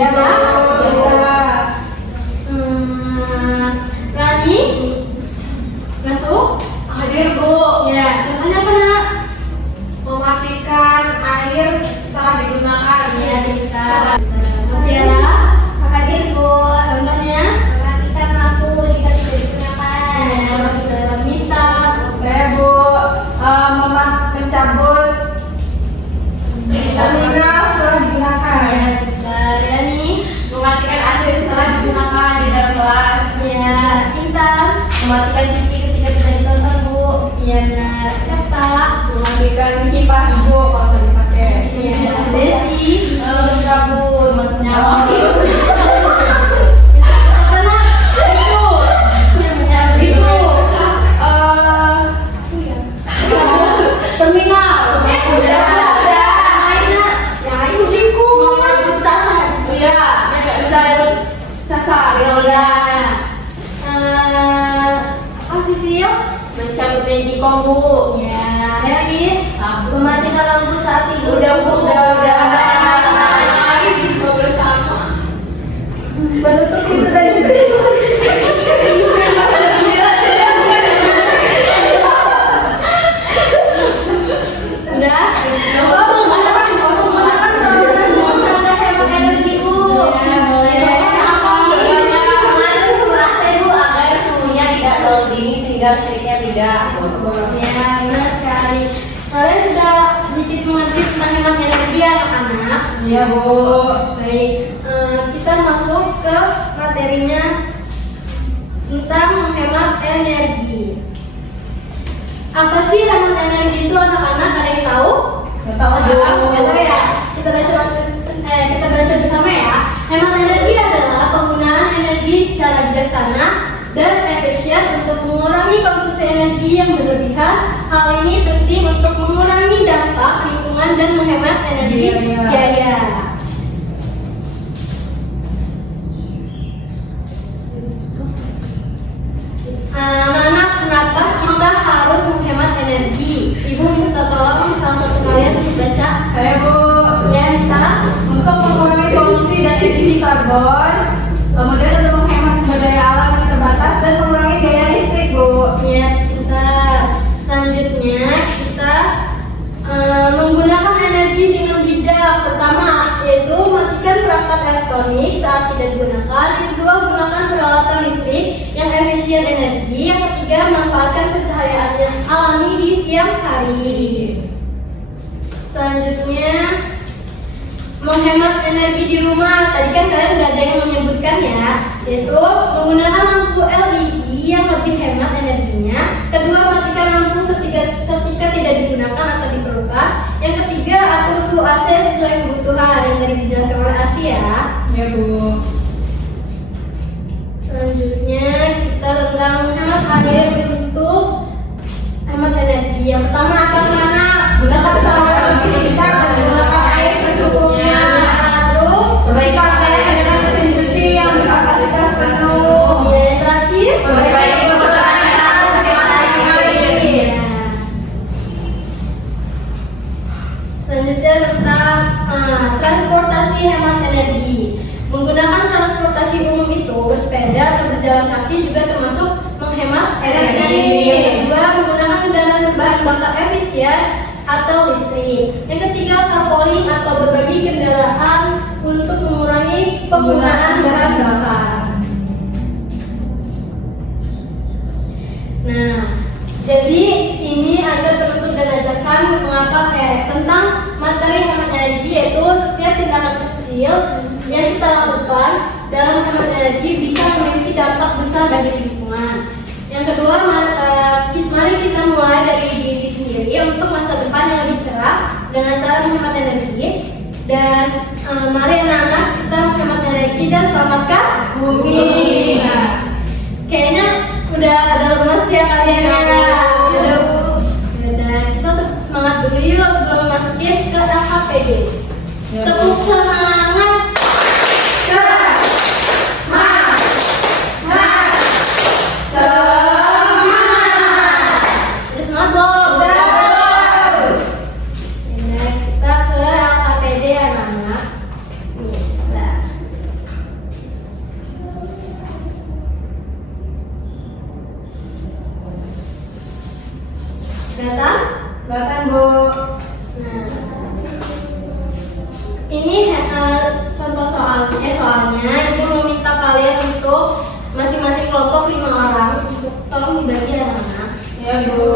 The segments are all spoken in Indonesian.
Biasa. Rani masuk. Hadir, Bu. Ya, contohnya apa nak? Mematikan air setelah digunakan. Ya, bisa. Mutiara Hadir, Bu. contohnya. Mematikan lampu jika tidak digunakan. Ya, bisa. Mita Saya, Bu, mencabut terminal setelah digunakan. ya, bisa. Riani Mematikan AC setelah digunakan di dalam kelas. ya, Intan Mematikan TV ketika tidak ditonton, Bu. ya, benar. Septa Mematikan kipas, Bu, kalau nggak dipakai. ya, Desi Mencabut nyawa. apa nak? Itu Terminal. udah lain nak. Ya itu siku. Iya, nggak bisa sasar. Ya. Apa sih Sil? Mencabut magicom, Bu. Ya, Relis mematikan lampu saat tidur. Udah, Bu, udah. Nggak boleh sama. Baru tuh kita dari udah. Tenaga hemat energi, Bu. Ya, boleh. Mengatur suhu AC, Bu, agar suhunya tidak terlalu dingin sehingga listriknya tidak. Ya, benar sekali. Kalian sudah sedikit mengerti tentang hemat energi anak-anak. Iya, Bu. Baik, kita masuk ke materinya tentang menghemat energi. Apa sih hemat energi itu anak-anak? Ada yang tahu? Nggak tahu, Bu. Nggak tahu ya. Kita baca bersama ya. Hemat energi adalah penggunaan energi secara bijaksana dan efisien untuk mengurangi konsumsi energi yang berlebihan. Hal ini penting untuk mengurangi dampak lingkungan dan menghemat energi biaya. Anak-anak, kenapa kita harus menghemat energi? Ibu minta tolong salah satu kalian untuk baca. Saya, Bu. Ya, minta. Untuk mengurangi polusi dan emisi karbon, kemudian untuk menghemat sumber daya alam yang terbatas dan mengurangi biaya listrik, Bu. Ya, bentar. Selanjutnya kita menggunakan energi dengan bijak. Pertama, yaitu matikan perangkat elektronik saat tidak digunakan. Yang kedua, gunakan peralatan listrik yang efisien energi. Yang ketiga, manfaatkan pencahayaan yang alami di siang hari. Selanjutnya, menghemat energi di rumah. Tadi kan kalian udah ada yang menyebutkan ya, yaitu menggunakan lampu LED yang lebih hemat energinya. Kedua, matikan lampu ketika tidak digunakan atau diperlukan. Yang ketiga, atur suhu AC sesuai kebutuhan yang tadi dijelaskan oleh Asti ya. Ya, Bu. Selanjutnya kita tentang menghemat air untuk hemat energi. Yang pertama apa anak? Gunakan saluran pendidikan dan gunakan air secukupnya. Terus Perbaikan air dengan mesin cuci yang berkapasitas penuh. yang terakhir Perbaiki penggunaan air untuk hemat air. Iya. Selanjutnya tentang transportasi hemat energi. Menggunakan transportasi umum itu bersepeda atau berjalan kaki juga termasuk menghemat energi. Kedua, menggunakan kendaraan berbahan bakar efisien atau listrik. Yang ketiga, carpooling atau berbagi kendaraan untuk mengurangi penggunaan bahan bakar. Nah, jadi ini ada penutup dan ajakan mengapa tentang materi hemat energi, yaitu setiap tindakan kecil yang kita lakukan dalam hemat energi bisa memiliki dampak besar bagi lingkungan. Yang kedua, mari kita mulai dari diri sendiri untuk masa depan yang lebih cerah dengan cara menghemat energi. Dan mari anak-anak kita menghemat energi dan selamatkan bumi. Nah, kayaknya udah ada lemas ya kalian ya. Udah Bu. Udah, kita tetap semangat dulu yuk sebelum masukin ke LKPD. Tepuk semangat. Kelihatan? Kelihatan, Bu. Nah, ini contoh soalnya itu meminta kalian untuk masing-masing kelompok 5 orang untuk tolong dibagi anak-anak. Ya, Bu.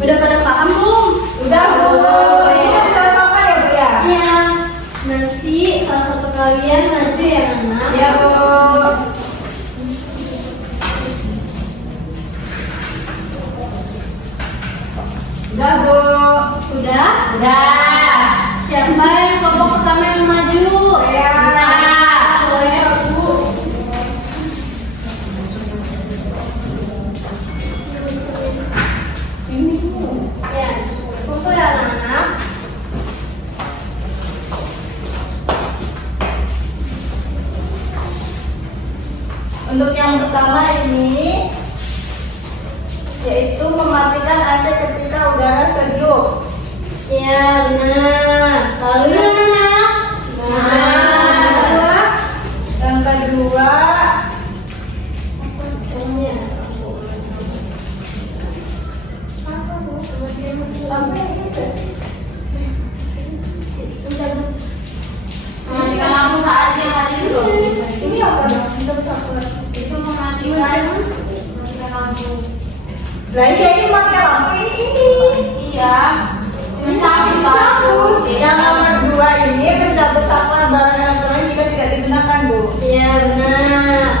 Udah pada paham belum? Udah, Bu. Ini kan cara makan ya, Bu ya? Iya. Nanti salah satu kalian maju ya, anak. Ya, Bu. Udah, Bu. Udah? Udah. Siapa yang kelompok pertama yang maju? Saya. Boleh, Bu. Ya, kumpul ya anak-anak. Untuk yang pertama ini yaitu mematikan AC ketika udara sejuk. Ya, benar. Lalu yang mana? Nah, yang kedua Mematikan lampu saat siang hari itu. ini apa? Itu mematikan lampu. Lah iya ini matikan lampu ini. Iya. Mencabut batu. Yang nomor 2 ini pencabut saklar barang elektronik jika tidak digunakan, Bu. Iya, benar.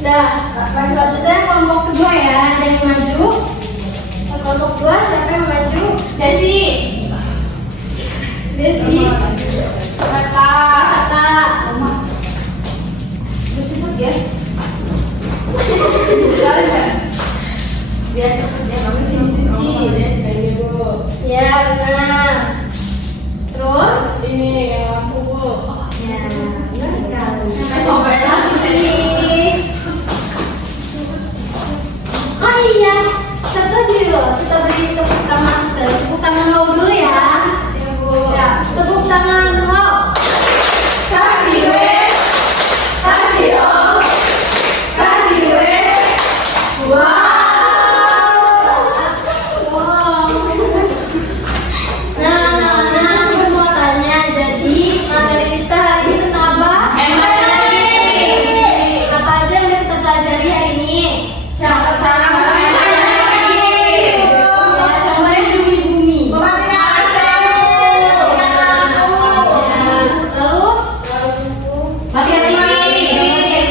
Dah, selanjutnya kelompok kedua ya, ada yang maju. Kelompok kedua siapa yang maju? Desi. Desi. Kata. Kata. Disebut ya. Biar cepet ya kami sini. Ya, benar. Terus Ini yang lampu. ya, benar sekali. Sampai sobek lagi tadi. Oh iya, serta sini loh, kita beri tepuk tangan lo dulu ya. Ya, Bu. Ya, tepuk tangan lo. Kasih we. Kasih om. Kasih we. Wow. Nah, kita mau tanya, jadi materi kita hari ini tentang apa? Empati. Apa aja yang udah kita pelajari hari ini? Siapa salah empati? Ya, contohnya bumi-bumi. Mematikan AC. Lalu Matikan TV.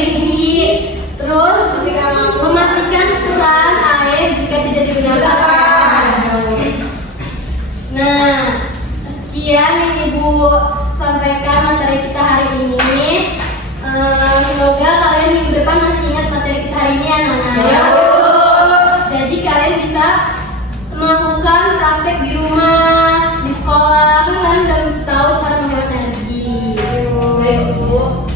TV. Terus mematikan keran air jika tidak digunakan. Nah, sekian yang Ibu sampaikan materi kita hari ini. Semoga kalian minggu depan masih ingat materi kita hari ini anak-anak. Ya, Bu. Jadi kalian bisa melakukan praktek di rumah, di sekolah, kan kalian udah tahu cara menghemat energi. Baik, Bu.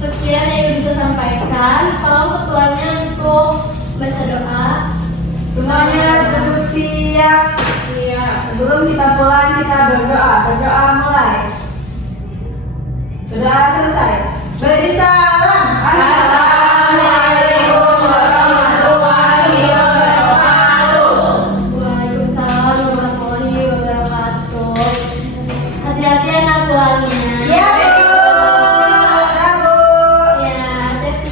Sekian yang Ibu bisa sampaikan. Tolong ketuanya untuk baca doa. Semuanya duduk siap. Iya. Sebelum kita pulang kita berdoa. Berdoa mulai. Berdoa selesai. Beri salam. Assalamualaikum warahmatullahi wabarakatuh. Waalaikumsalam warahmatullahi wabarakatuh. Hati-hati anak buahnya. Ya, Bu. Ya, Bu. Ya, hati-hati.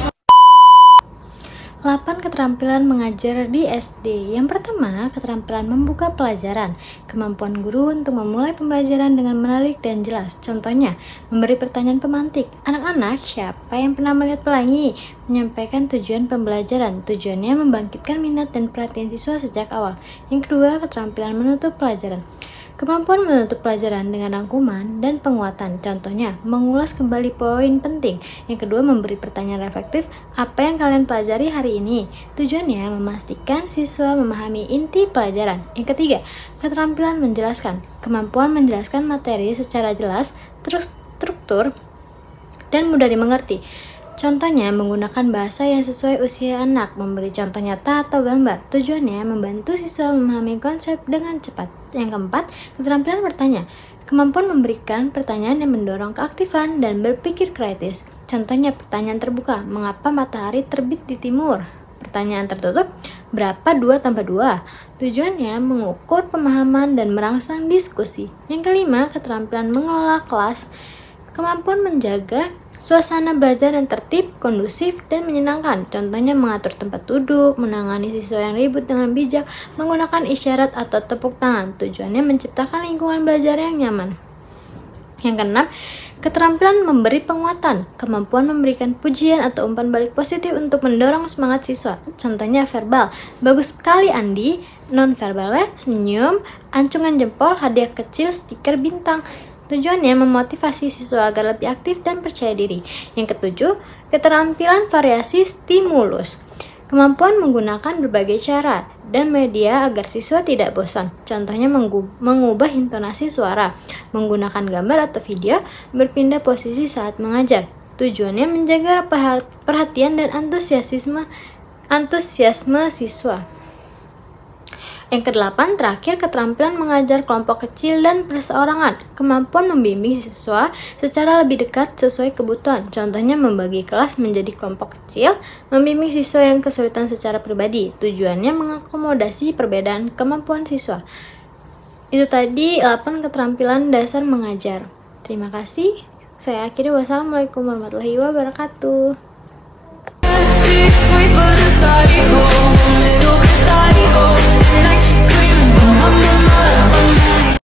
8 keterampilan mengajar di SD. Yang pertama, keterampilan membuka pelajaran. Kemampuan guru untuk memulai pembelajaran dengan menarik dan jelas. Contohnya, memberi pertanyaan pemantik. Anak-anak, siapa yang pernah melihat pelangi? Menyampaikan tujuan pembelajaran. Tujuannya membangkitkan minat dan perhatian siswa sejak awal. Yang kedua, keterampilan menutup pelajaran. Kemampuan menutup pelajaran dengan rangkuman dan penguatan. Contohnya, mengulas kembali poin penting. Yang kedua, memberi pertanyaan reflektif. Apa yang kalian pelajari hari ini? Tujuannya memastikan siswa memahami inti pelajaran. Yang ketiga, keterampilan menjelaskan. Kemampuan menjelaskan materi secara jelas, terstruktur, dan mudah dimengerti. Contohnya, menggunakan bahasa yang sesuai usia anak, memberi contoh nyata atau gambar. Tujuannya membantu siswa memahami konsep dengan cepat. Yang keempat, keterampilan bertanya. Kemampuan memberikan pertanyaan yang mendorong keaktifan dan berpikir kritis. Contohnya pertanyaan terbuka, mengapa matahari terbit di timur? Pertanyaan tertutup, berapa 2 tambah 2? Tujuannya mengukur pemahaman dan merangsang diskusi. Yang kelima, keterampilan mengelola kelas, kemampuan menjaga suasana belajar yang tertib, kondusif, dan menyenangkan. Contohnya mengatur tempat duduk, menangani siswa yang ribut dengan bijak, menggunakan isyarat atau tepuk tangan. Tujuannya menciptakan lingkungan belajar yang nyaman. Yang keenam, keterampilan memberi penguatan, kemampuan memberikan pujian atau umpan balik positif untuk mendorong semangat siswa. Contohnya verbal, bagus sekali Andi. Non-verbalnya senyum, acungan jempol, hadiah kecil, stiker bintang. Tujuannya memotivasi siswa agar lebih aktif dan percaya diri. Yang ketujuh, keterampilan variasi stimulus, kemampuan menggunakan berbagai cara dan media agar siswa tidak bosan. Contohnya mengubah intonasi suara, menggunakan gambar atau video, berpindah posisi saat mengajar. Tujuannya menjaga perhatian dan antusiasme siswa. Yang kedelapan, terakhir, keterampilan mengajar kelompok kecil dan perseorangan, kemampuan membimbing siswa secara lebih dekat sesuai kebutuhan. Contohnya membagi kelas menjadi kelompok kecil, membimbing siswa yang kesulitan secara pribadi. Tujuannya mengakomodasi perbedaan kemampuan siswa. Itu tadi 8 keterampilan dasar mengajar. Terima kasih. Saya akhiri. Wassalamualaikum warahmatullahi wabarakatuh.